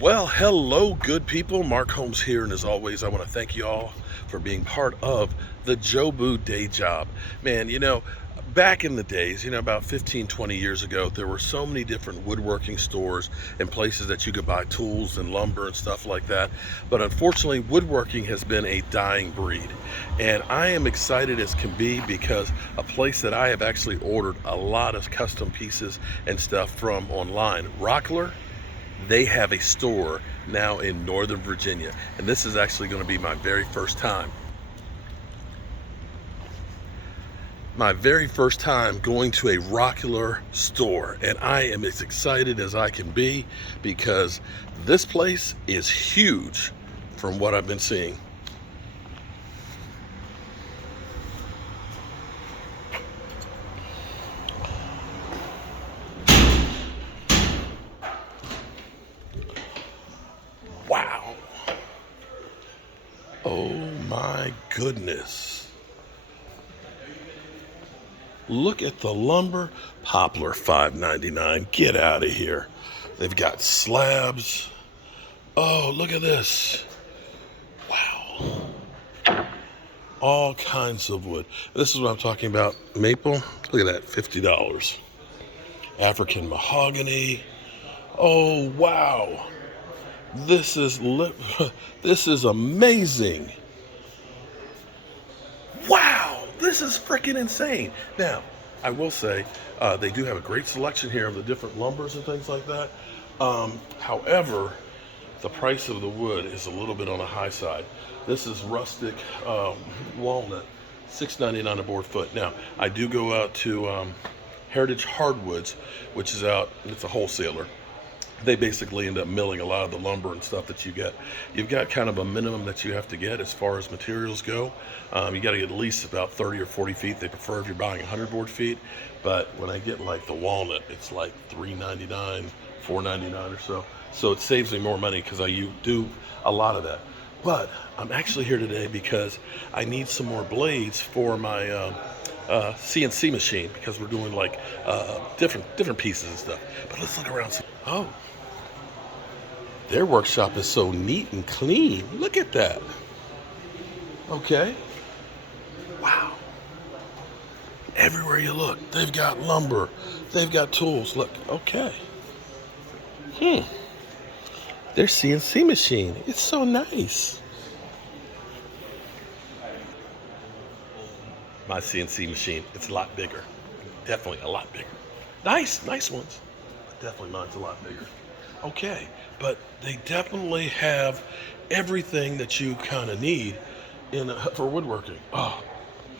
Well, hello, good people. Mark Holmes here, and as always, I want to thank you all for being part of the Jobu Day Job. Man, back in the days, about 15, 20 years ago, there were so many different woodworking stores and places that you could buy tools and lumber and stuff like that. But unfortunately, woodworking has been a dying breed. And I am excited as can be because a place that I have actually ordered a lot of custom pieces and stuff from online, Rockler. They have a store now in Northern Virginia, and this is actually going to be my very first time. My very first time going to a Rockler store, and I am as excited as I can be because this place is huge from what I've been seeing. Wow. Oh my goodness. Look at the lumber. Poplar $5.99. Get out of here. They've got slabs. Oh, look at this. Wow. All kinds of wood. This is what I'm talking about. Maple. Look at that. $50. African mahogany. Oh, wow. This is this is amazing. Wow, this is freaking insane. Now, I will say they do have a great selection here of the different lumbers and things like that. However, the price of the wood is a little bit on the high side. This is rustic walnut, $6.99 a board foot. Now, I do go out to Heritage Hardwoods, which is out, it's a wholesaler. They basically end up milling a lot of the lumber and stuff that you get. You've got kind of a minimum that you have to get as far as materials go. You got to get at least about 30 or 40 feet. They prefer if you're buying 100 board feet. But when I get like the walnut, it's like $3.99, $4.99 or so. So it saves me more money because I do a lot of that. But I'm actually here today because I need some more blades for my CNC machine because we're doing like different pieces and stuff. But let's look around. Oh, their workshop is so neat and clean. Look at that. Okay. Wow. Everywhere you look, they've got lumber. They've got tools. Look. Okay. Their CNC machine. It's so nice. My CNC machine, it's a lot bigger. Definitely a lot bigger. Nice ones. Definitely mine's a lot bigger. Okay, but they definitely have everything that you kind of need for woodworking. Oh,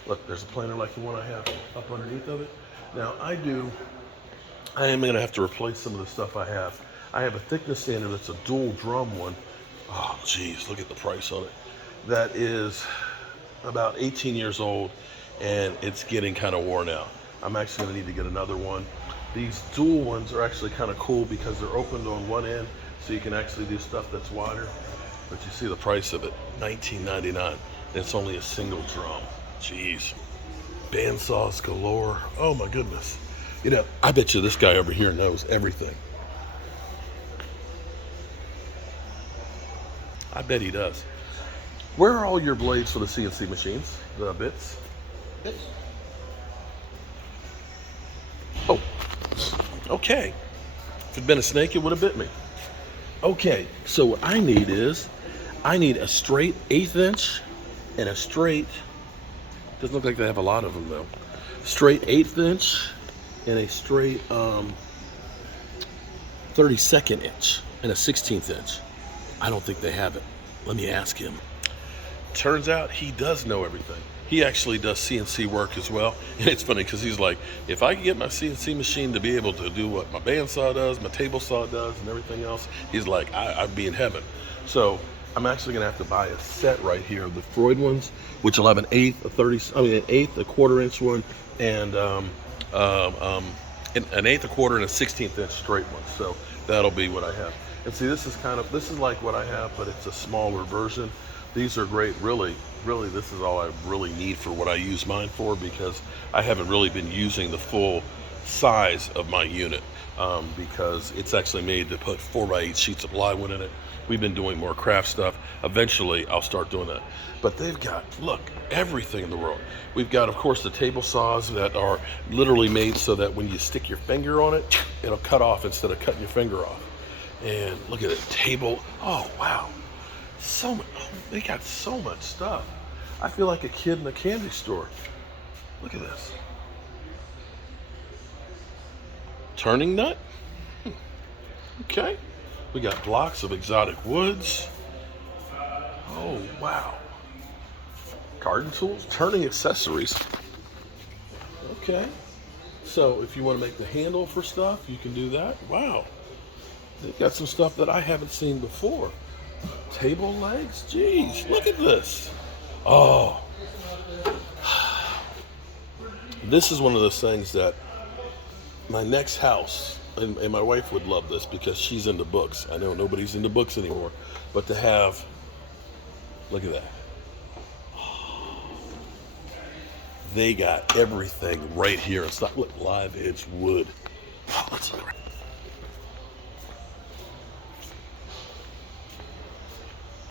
look, there's a planer like the one I have up underneath of it. Now I am going to have to replace some of the stuff I have. I have a thickness sander that's a dual drum one. Oh, geez, look at the price on it. That is about 18 years old, and it's getting kind of worn out. I'm actually going to need to get another one. These dual ones are actually kind of cool because they're opened on one end, so you can actually do stuff that's wider. But you see the price of it, $19.99. It's only a single drum. Jeez. Bandsaws galore. Oh my goodness. I bet you this guy over here knows everything. I bet he does. Where are all your blades for the CNC machines? The bits? Bits? Oh. Okay. If it'd been a snake, it would have bit me. Okay, so what I need a straight 1/8 inch and a straight, doesn't look like they have a lot of them though. Straight 1/8 inch and a straight 32nd inch and a 16th inch. I don't think they have it. Let me ask him. Turns out he does know everything. He actually does CNC work as well. And it's funny because he's like, if I can get my CNC machine to be able to do what my bandsaw does, my table saw does, and everything else, he's like, I'd be in heaven. So I'm actually gonna have to buy a set right here of the Freud ones, which will have an 1/8, a 1/8, a 1/4 inch one, and an 1/8, a 1/4, and a 16th inch straight one. So that'll be what I have. And see, this is like what I have, but it's a smaller version. These are great. Really, this is all I really need for what I use mine for, because I haven't really been using the full size of my unit, because it's actually made to put 4x8 sheets of plywood in it. We've been doing more craft stuff. Eventually, I'll start doing that. But they've got, look, everything in the world. We've got, of course, the table saws that are literally made so that when you stick your finger on it, it'll cut off instead of cutting your finger off. And look at it, table. Oh, wow. So much. Oh, they got so much stuff. I feel like a kid in a candy store. Look at this. Turning nut? Okay. We got blocks of exotic woods. Oh, wow. Garden tools, turning accessories. Okay. So if you want to make the handle for stuff, you can do that. Wow. They've got some stuff that I haven't seen before. Table legs? Jeez, look at this. Oh. This is one of those things that my next house, and my wife would love this because she's into books. I know nobody's into books anymore, but to have, look at that. They got everything right here. It's not, look, live edge wood. Oh, let's look around.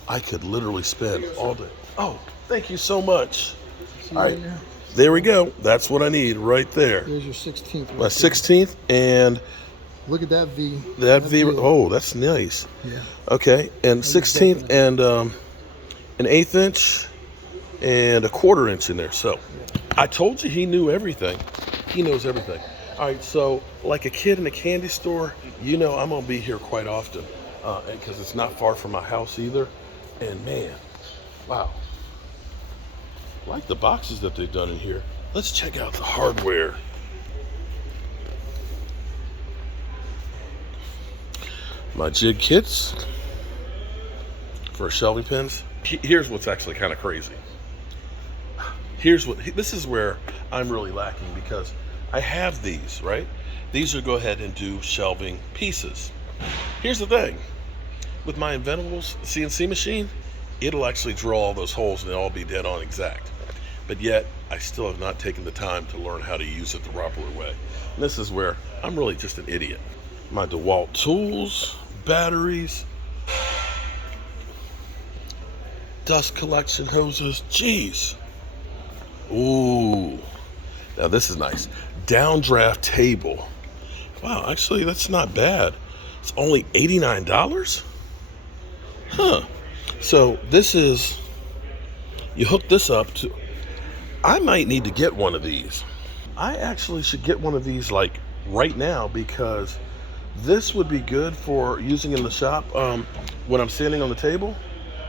I could literally spend all day. Oh, thank you so much. All right, there we go. That's what I need right there. There's your 16th. Right my 16th, and look at that V. that V. Oh, that's nice. Yeah. Okay, and 16th and an 1/8 inch and a 1/4 inch in there. So I told you he knew everything. He knows everything. All right, so like a kid in a candy store, you know I'm gonna be here quite often because it's not far from my house either. And man, wow. I like the boxes that they've done in here. Let's check out the hardware. My jig kits for shelving pins. Here's what's actually kind of crazy. This is where I'm really lacking because I have these, right? These are go ahead and do shelving pieces. Here's the thing. With my Inventables CNC machine, it'll actually draw all those holes and they'll all be dead on exact. But yet, I still have not taken the time to learn how to use it the Rockler way. And this is where I'm really just an idiot. My DeWalt tools, batteries, dust collection hoses, jeez. Ooh, now this is nice. Downdraft table. Wow, actually that's not bad. It's only $89? Huh. So this is, you hook this up to, I might need to get one of these. I actually should get one of these like right now because this would be good for using in the shop when I'm standing on the table.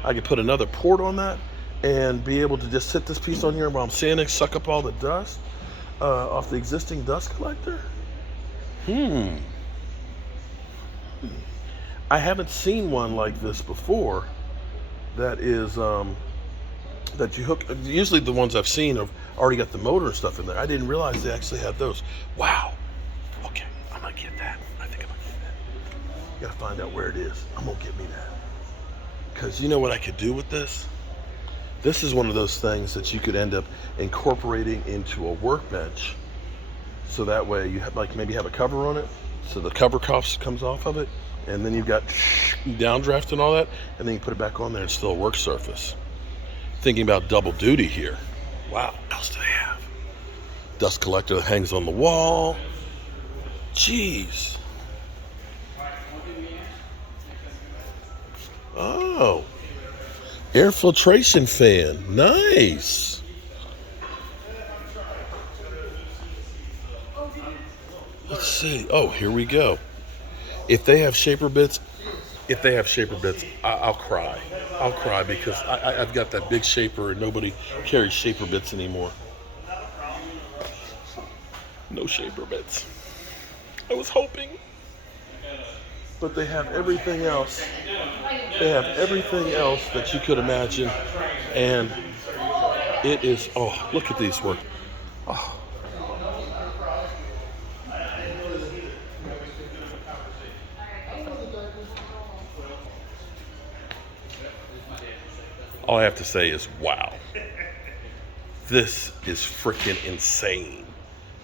I could put another port on that and be able to just sit this piece on here while I'm standing, suck up all the dust off the existing dust collector. I haven't seen one like this before that is that you hook. Usually the ones I've seen have already got the motor and stuff in there. I didn't realize they actually had those. Wow. Okay, I'm gonna get that. I think I'm gonna get that. Gotta find out where it is. I'm gonna get me that. Because you know what I could do with this? This is one of those things that you could end up incorporating into a workbench. So that way you have, like, maybe have a cover on it. So the cover comes off of it. And then you've got downdraft and all that. And then you put it back on there and still a work surface. Thinking about double duty here. Wow, what else do they have? Dust collector that hangs on the wall. Jeez. Oh. Air filtration fan. Nice. Let's see. Oh, here we go. If they have shaper bits, I'll cry. I'll cry because I've got that big shaper and nobody carries shaper bits anymore. No shaper bits. I was hoping. But they have everything else. They have everything else that you could imagine. And it is, oh, look at these work. Oh. All I have to say is, wow. This is freaking insane.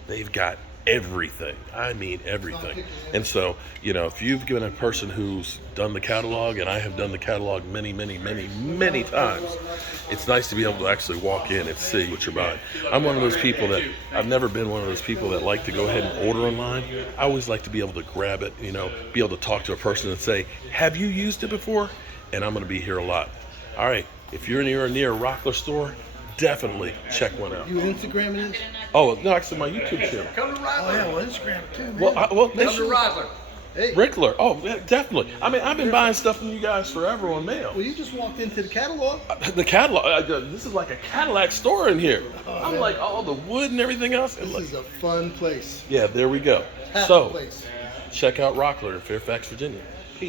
They've got everything. I mean everything. And so, if you've given a person who's done the catalog, and I have done the catalog many, many, many, many times, it's nice to be able to actually walk in and see what you're buying. I'm one of those people that, I've never been one of those people that like to go ahead and order online. I always like to be able to grab it, be able to talk to a person and say, have you used it before? And I'm going to be here a lot. All right, if you're near a Rockler store, definitely check one out. You Instagramming this? Oh, no, actually my YouTube channel. Come to Oh Rockler. yeah, well Instagram too, man. Well, they Come to should. Rockler. Hey, Rickler. Oh, yeah, definitely. I mean, I've been buying stuff from you guys forever on mail. well you just walked into the catalog. The catalog. This is like a Cadillac store in here. I'm man. like all the wood and everything else. And This look, is a fun place. yeah, there we go. Happy So, place. check out Rockler in Fairfax, Virginia.